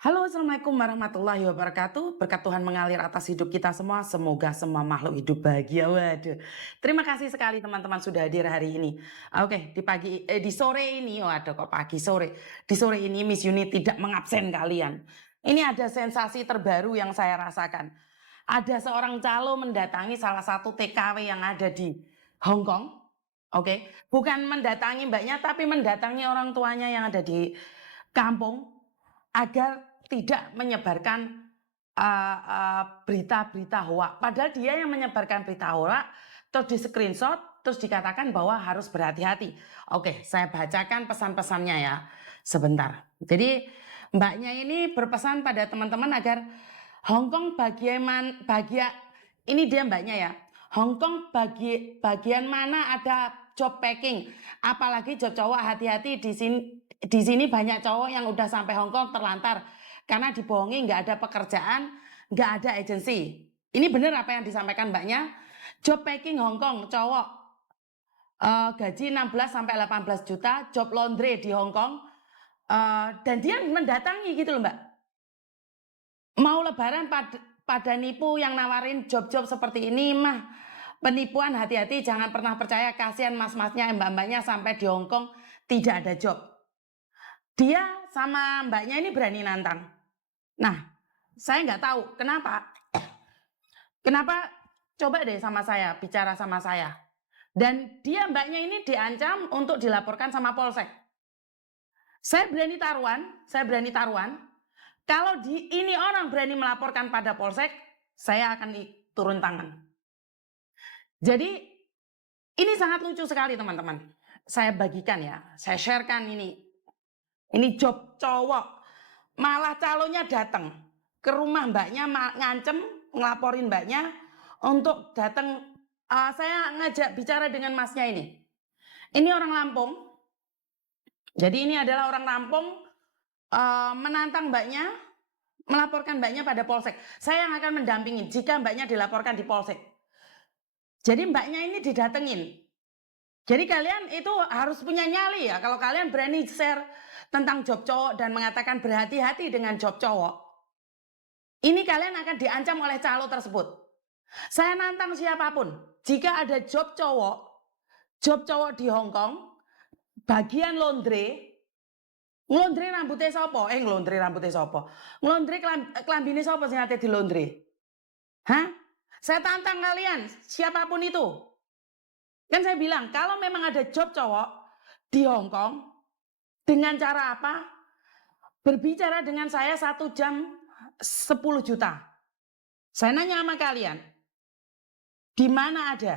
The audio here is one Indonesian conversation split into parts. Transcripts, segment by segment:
Halo, Assalamualaikum warahmatullahi wabarakatuh. Berkat Tuhan mengalir atas hidup kita semua. Semoga semua makhluk hidup bahagia. Waduh. Terima kasih sekali teman-teman sudah hadir hari ini. Oke, di sore ini, waduh kok pagi sore. Di sore ini Miss Yuni tidak mengabsen kalian. Ini ada sensasi terbaru yang saya rasakan. Ada seorang calo mendatangi salah satu TKW yang ada di Hong Kong. Oke, bukan mendatangi mbaknya tapi mendatangi orang tuanya yang ada di kampung agar tidak menyebarkan berita-berita hoak. Padahal dia yang menyebarkan berita hoak, terus di screenshot, terus dikatakan bahwa harus berhati-hati. Oke, saya bacakan pesan-pesannya ya, sebentar. Jadi mbaknya ini berpesan pada teman-teman agar Hong Kong ini dia mbaknya ya. Hong Kong bagian mana ada job packing, apalagi job cowok, hati-hati di sini banyak cowok yang udah sampai Hong Kong terlantar karena dibohongi nggak ada pekerjaan, nggak ada agensi. Ini benar apa yang disampaikan mbaknya? Job packing Hong Kong cowok gaji 16 sampai 18 juta, job laundry di Hong Kong, dan dia mendatangi gitu loh mbak. Mau lebaran pada nipu yang nawarin job-job seperti ini mah penipuan, hati-hati, jangan pernah percaya, kasihan mas-masnya, mbak-mbaknya sampai di Hong Kong tidak ada job. Dia sama mbaknya ini berani nantang. Nah, saya nggak tahu kenapa. Kenapa coba deh sama saya, bicara sama saya. Dan dia mbaknya ini diancam untuk dilaporkan sama polsek. Saya berani taruhan, kalau ini orang berani melaporkan pada polsek, saya akan turun tangan. Jadi ini sangat lucu sekali teman-teman. Saya bagikan ya, saya sharekan ini. Ini job cowok. Malah calonnya datang ke rumah mbaknya ngancem ngelaporin mbaknya untuk datang. Saya ngajak bicara dengan masnya ini. Ini orang Lampung. Jadi ini adalah orang Lampung menantang mbaknya, melaporkan mbaknya pada polsek. Saya yang akan mendampingi jika mbaknya dilaporkan di polsek. Jadi mbaknya ini didatengin. Jadi kalian itu harus punya nyali ya. Kalau kalian berani share tentang job cowok dan mengatakan berhati-hati dengan job cowok, ini kalian akan diancam oleh calo tersebut. Saya nantang siapapun, jika ada job cowok di Hong Kong, bagian laundry, ngelondri rambutnya sopo? Ngelondri rambutnya sopo? Ngelondri kelambine sopo sing ate di laundry? Hah? Saya tantang kalian, siapapun itu. Kan saya bilang, kalau memang ada job cowok di Hong Kong, dengan cara apa? Berbicara dengan saya 1 jam 10 juta. Saya nanya sama kalian, di mana ada?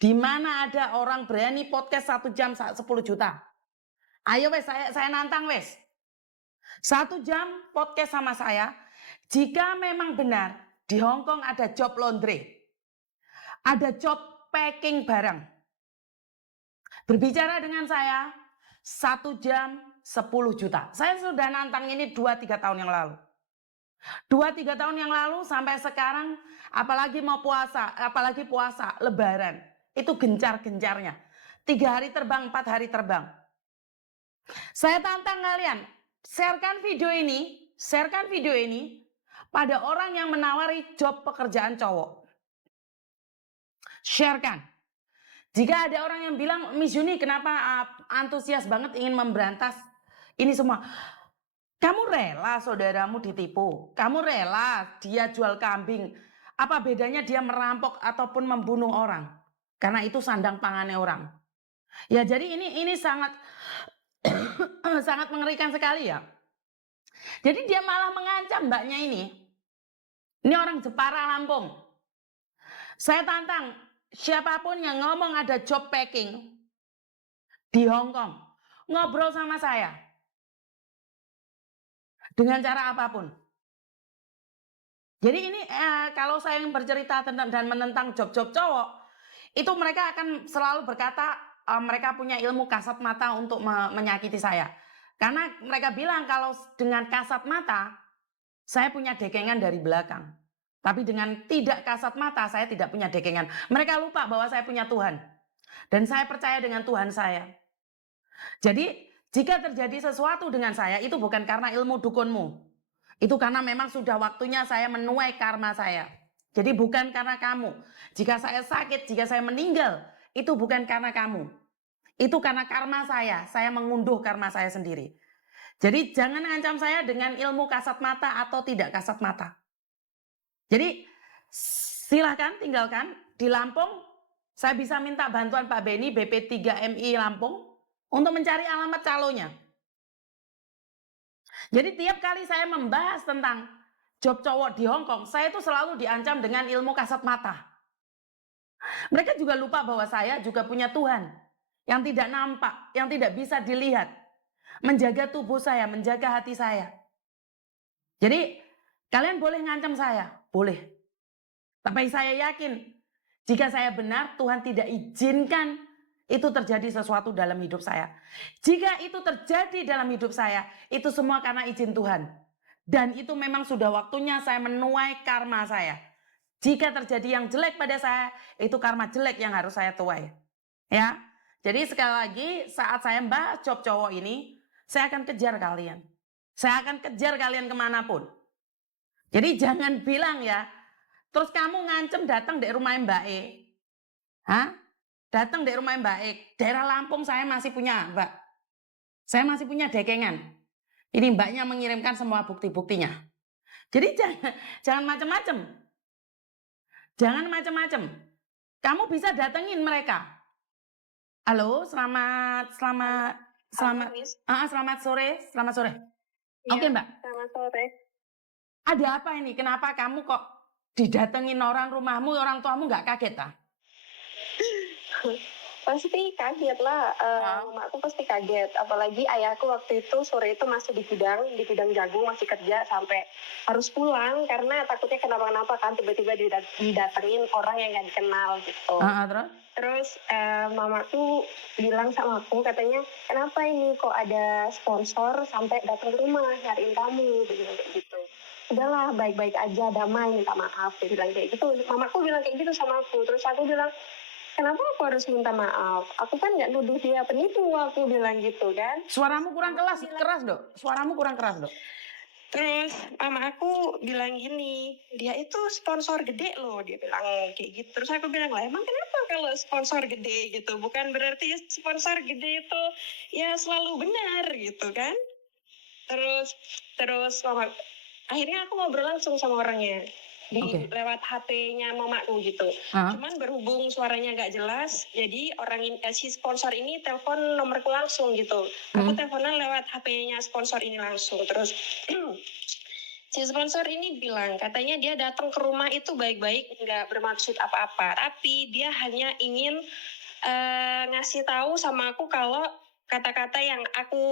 Di mana ada orang berani podcast 1 jam 10 juta? Ayo wes, saya nantang wes. 1 jam podcast sama saya, jika memang benar di Hong Kong ada job laundry, ada job packing barang. Berbicara dengan saya 1 jam 10 juta. Saya sudah nantang ini 2-3 tahun yang lalu. 2-3 tahun yang lalu sampai sekarang, apalagi mau puasa, apalagi puasa, lebaran, itu gencar-gencarnya. 3 hari terbang, 4 hari terbang. Saya tantang kalian, sharekan video ini pada orang yang menawari job pekerjaan cowok. Sharekan. Jika ada orang yang bilang, Miss Yuni kenapa antusias banget ingin memberantas ini semua. Kamu rela saudaramu ditipu, kamu rela dia jual kambing. Apa bedanya dia merampok ataupun membunuh orang? Karena itu sandang pangannya orang. Ya jadi ini sangat sangat mengerikan sekali ya. Jadi dia malah mengancam mbaknya ini. Ini orang Jepara Lampung. Saya tantang siapapun yang ngomong ada job packing di Hong Kong, ngobrol sama saya dengan cara apapun. Jadi ini kalau saya yang bercerita tentang dan menentang job-job cowok, itu mereka akan selalu berkata mereka punya ilmu kasat mata untuk menyakiti saya. Karena mereka bilang kalau dengan kasat mata, saya punya dekengan dari belakang. Tapi dengan tidak kasat mata, saya tidak punya dekengan. Mereka lupa bahwa saya punya Tuhan. Dan saya percaya dengan Tuhan saya. Jadi Jika terjadi sesuatu dengan saya, itu bukan karena ilmu dukunmu. Itu karena memang sudah waktunya saya menuai karma saya. Jadi bukan karena kamu. Jika saya sakit, jika saya meninggal, itu bukan karena kamu. Itu karena karma saya mengunduh karma saya sendiri. Jadi jangan ancam saya dengan ilmu kasat mata atau tidak kasat mata. Jadi silahkan tinggalkan. Di Lampung, saya bisa minta bantuan Pak Beni BP3MI Lampung untuk mencari alamat calonnya. Jadi tiap kali saya membahas tentang job cowok di Hong Kong, saya itu selalu diancam dengan ilmu kasat mata. Mereka juga lupa bahwa saya juga punya Tuhan yang tidak nampak, yang tidak bisa dilihat. Menjaga tubuh saya, menjaga hati saya. Jadi kalian boleh ngancam saya, boleh. Tapi saya yakin jika saya benar, Tuhan tidak izinkan itu terjadi sesuatu dalam hidup saya. Jika itu terjadi dalam hidup saya, itu semua karena izin Tuhan. Dan itu memang sudah waktunya saya menuai karma saya. Jika terjadi yang jelek pada saya, itu karma jelek yang harus saya tuai. Ya, jadi sekali lagi saat saya bahas job cowok ini, saya akan kejar kalian. Saya akan kejar kalian kemanapun. Jadi jangan bilang ya, terus kamu ngancem datang dari rumah Mbak E. Hah? Datang dari rumah Mbak E. Daerah Lampung saya masih punya, Mbak. Saya masih punya dekengan. Ini mbaknya mengirimkan semua bukti-buktinya. Jadi jangan macam-macam. Jangan macam-macam. Kamu bisa datengin mereka. Halo, selamat sore. Selamat sore. Ya, Oke, Mbak. selamat sore. Ada apa ini? Kenapa kamu kok didatengin orang rumahmu, orang tuamu nggak kaget ah? Pasti kaget lah, mamaku pasti kaget. Apalagi ayahku waktu itu sore itu masih di gudang jagung, masih kerja sampai harus pulang karena takutnya kenapa-kenapa kan, tiba-tiba didatengin orang yang nggak dikenal gitu. Terus mamaku bilang sama aku, katanya kenapa ini kok ada sponsor sampai datang ke rumah nyariin kamu, gitu. Udahlah, baik-baik aja, damai, minta maaf, dia bilang kayak gitu. Mamaku bilang kayak gitu sama aku. Terus aku bilang, kenapa aku harus minta maaf? Aku kan nggak nuduh dia penipu, aku bilang gitu kan. Suaramu kurang keras dok. Suaramu kurang keras dok. Terus mama aku bilang gini, dia itu sponsor gede loh, dia bilang kayak gitu. Terus aku bilang lah, emang kenapa kalau sponsor gede gitu? Bukan berarti sponsor gede itu ya selalu benar gitu kan? Terus mama, akhirnya aku ngobrol langsung sama orangnya lewat HP-nya mamaku gitu. Cuman berhubung suaranya nggak jelas, jadi si sponsor ini telepon nomorku langsung gitu. Aku teleponan lewat HP-nya sponsor ini langsung. Terus si sponsor ini bilang katanya dia datang ke rumah itu baik-baik, nggak bermaksud apa-apa, tapi dia hanya ingin ngasih tahu sama aku kalau kata-kata yang aku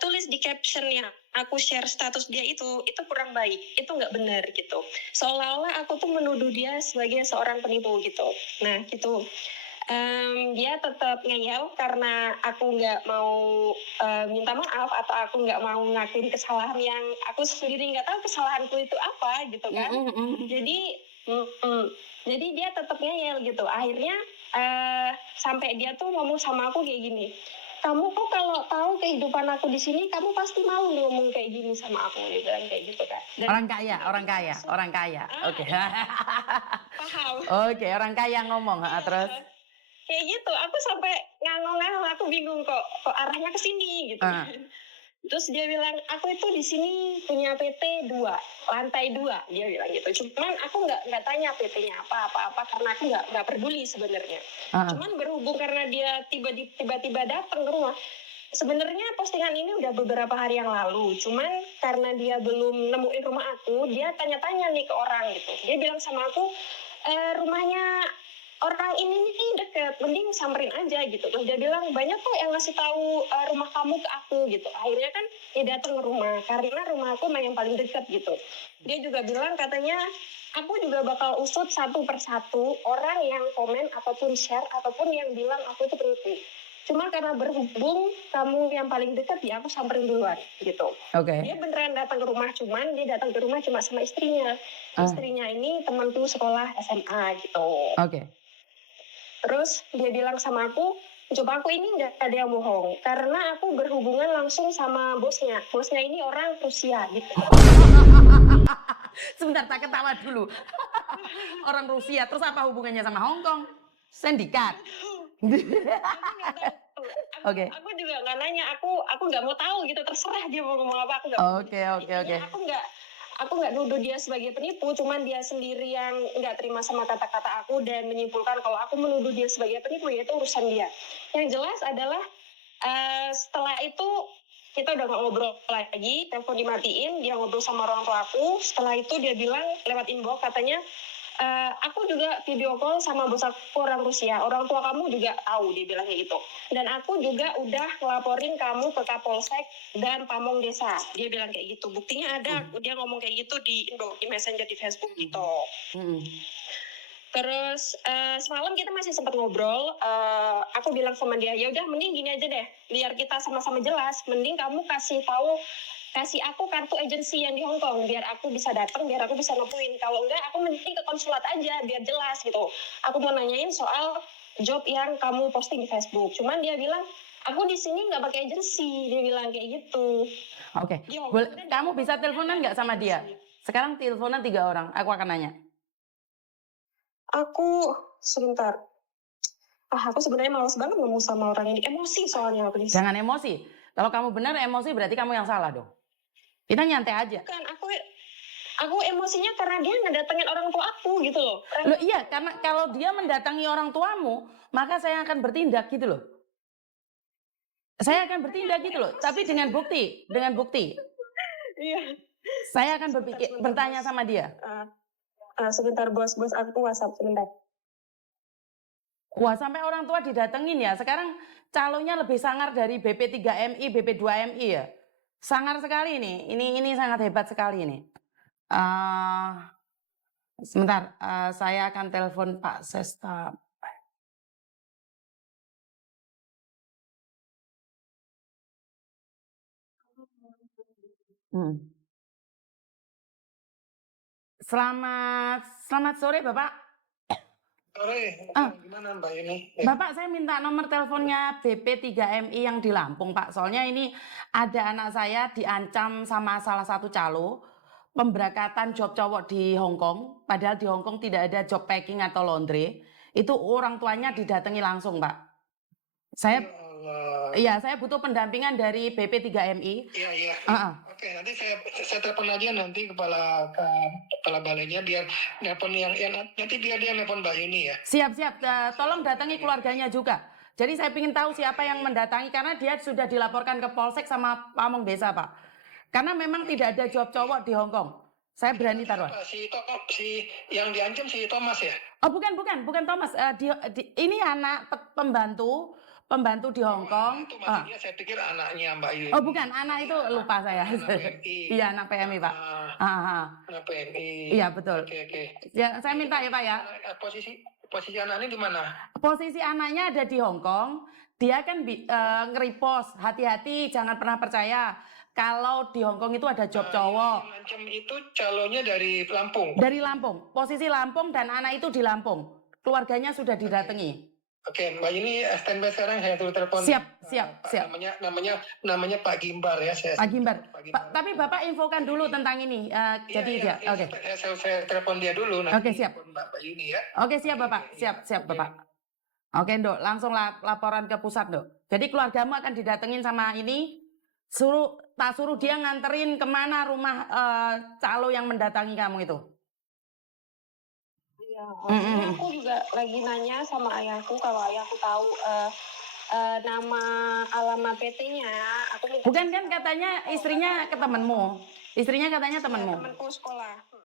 tulis di caption yang aku share status dia itu kurang baik, itu nggak benar gitu. Seolah-olah aku tuh menuduh dia sebagai seorang penipu gitu. Nah gitu. Dia tetap ngeyel karena aku nggak mau minta maaf atau aku nggak mau ngakuin kesalahan yang aku sendiri nggak tahu kesalahanku itu apa gitu kan. Jadi dia tetap ngeyel gitu. Akhirnya sampai dia tuh ngomong sama aku kayak gini, kamu kok kalau tahu kehidupan aku di sini, kamu pasti mau ngomong kayak gini sama aku, dia bilang kayak gitu kan. Dan orang kaya. Oke. Paham. Oke, orang kaya ngomong, terus. Kayak gitu, aku sampai ngangong, aku bingung kok arahnya ke sini gitu. Terus dia bilang, aku itu di sini punya PT 2, lantai 2, dia bilang gitu. Cuman aku nggak tanya PT-nya apa karena aku nggak peduli sebenarnya. Cuman berhubung karena dia tiba-tiba datang ke rumah. Sebenarnya postingan ini udah beberapa hari yang lalu. Cuman karena dia belum nemuin rumah aku, dia tanya-tanya nih ke orang gitu. Dia bilang sama aku, rumahnya orang ini nih deket, mending samperin aja gitu. Terus dia bilang banyak kok yang ngasih tahu rumah kamu ke aku gitu. Akhirnya kan dia datang ke rumah karena rumah aku yang paling dekat gitu. Dia juga bilang katanya aku juga bakal usut satu persatu orang yang komen ataupun share ataupun yang bilang aku itu penipu. Cuma karena berhubung kamu yang paling dekat ya aku samperin duluan gitu. Dia beneran datang ke rumah, cuman dia datang ke rumah cuma sama istrinya. Istrinya ini temanku sekolah SMA gitu. Terus dia bilang sama aku, job aku ini nggak ada yang bohong. Karena aku berhubungan langsung sama bosnya. Bosnya ini orang Rusia gitu. Sebentar, tak ketawa dulu. Orang Rusia, terus apa hubungannya sama Hong Kong? Sindikat. Aku nggak tahu. Oke. Aku juga nggak nanya. Aku nggak mau tahu gitu. Terserah dia mau ngomong apa. Aku nggak. Oke. Intinya aku nggak nuduh dia sebagai penipu. Cuman dia sendiri yang nggak terima sama kata-kata aku dan menyimpulkan kalau aku menuduh dia sebagai penipu, yaitu urusan dia. Yang jelas adalah setelah itu kita udah nggak ngobrol lagi, telepon dimatiin, dia ngobrol sama orang tua aku. Setelah itu dia bilang lewat inbox katanya, aku juga video call sama bos aku orang Rusia. Orang tua kamu juga tahu, dia bilangnya gitu. Dan aku juga udah ngelaporin kamu ke Kapolsek dan Pamong Desa. Dia bilang kayak gitu. Buktinya ada, dia ngomong kayak gitu di inbox, di Messenger, di Facebook gitu. Terus semalam kita masih sempat ngobrol. Aku bilang sama dia, ya udah mending gini aja deh, biar kita sama-sama jelas. Mending kamu kasih aku kartu agensi yang di Hong Kong, biar aku bisa datang, biar aku bisa nemuin. Kalau enggak, aku mending ke konsulat aja, biar jelas gitu. Aku mau nanyain soal job yang kamu posting di Facebook. Cuman dia bilang, aku di sini nggak pakai agensi. Dia bilang kayak gitu. Oke. Kamu bisa teleponan nggak sama dia? Sekarang teleponan 3 orang. Aku akan nanya. Aku sebentar. Aku sebenarnya malas banget ngomong sama orang ini. Emosi soalnya, please. Jangan emosi. Kalau kamu benar emosi berarti kamu yang salah dong. Kita nyantai aja. Bukan, aku emosinya karena dia ngedatengin orang tua aku gitu loh. Loh iya, karena kalau dia mendatangi orang tuamu, maka saya akan bertindak gitu loh. Saya akan bertindak gitu loh, tapi dengan bukti. Iya. Saya akan bertanya sama dia. Sebentar bos aku WhatsApp sebentar. Wah, sampai orang tua didatengin ya. Sekarang calonnya lebih sangar dari BP3MI, BP2MI ya. Sangar sekali ini. Ini sangat hebat sekali ini. Sebentar, saya akan telepon Pak Sesta. Selamat sore Bapak. Sore, gimana Mbak Yuni? Bapak, saya minta nomor teleponnya BP3MI yang di Lampung Pak. Soalnya ini ada anak saya diancam sama salah satu calo pemberangkatan job cowok di Hong Kong. Padahal di Hong Kong tidak ada job packing atau laundry. Itu orang tuanya didatangi langsung Pak. Saya butuh pendampingan dari BP3MI. Iya. Oke, nanti saya telepon aja nanti kepala balainya biar nelpon nanti biar dia nelpon Mbak Yuni ya. Siap. Tolong datangi keluarganya juga. Jadi saya ingin tahu siapa yang mendatangi karena dia sudah dilaporkan ke Polsek sama Pamong Desa Pak. Karena memang tidak ada job cowok di Hong Kong. Saya berani taruh. Si yang diancam si Thomas ya? Oh bukan Thomas. Ini anak pembantu di Hong Kong. Saya pikir anaknya Mbak Yuni. Oh bukan, anak itu lupa saya. Iya, anak PMI Pak. Anak PMI. Iya betul. Oke. Ya, saya minta ya Pak ya. Posisi anaknya di mana? Posisi anaknya ada di Hong Kong. Dia kan nge-repost, hati-hati jangan pernah percaya kalau di Hong Kong itu ada job cowok. Yang ngancam itu calonnya dari Lampung. Dari Lampung, posisi Lampung dan anak itu di Lampung. Keluarganya sudah didatangi. Oke, Mbak ini standby sekarang saya turun telepon. Siap. Namanya Pak Gimbar ya. Pak Gimbar. Tapi Bapak infokan dulu tentang ini. Oke. Saya telepon dia dulu. Oke, siap. Mbak Yuni ya. Oke, siap Bapak. Siap Bapak. Oke, Nduk, langsung laporan ke pusat, Nduk. Jadi keluargamu akan didatengin sama ini. Suruh dia nganterin kemana rumah calo yang mendatangi kamu itu. Aku juga lagi nanya sama ayahku kalau ayahku tahu nama alamat PT-nya. Bukan kan katanya istrinya ke temenmu. Istrinya katanya temenmu. Temanku sekolah.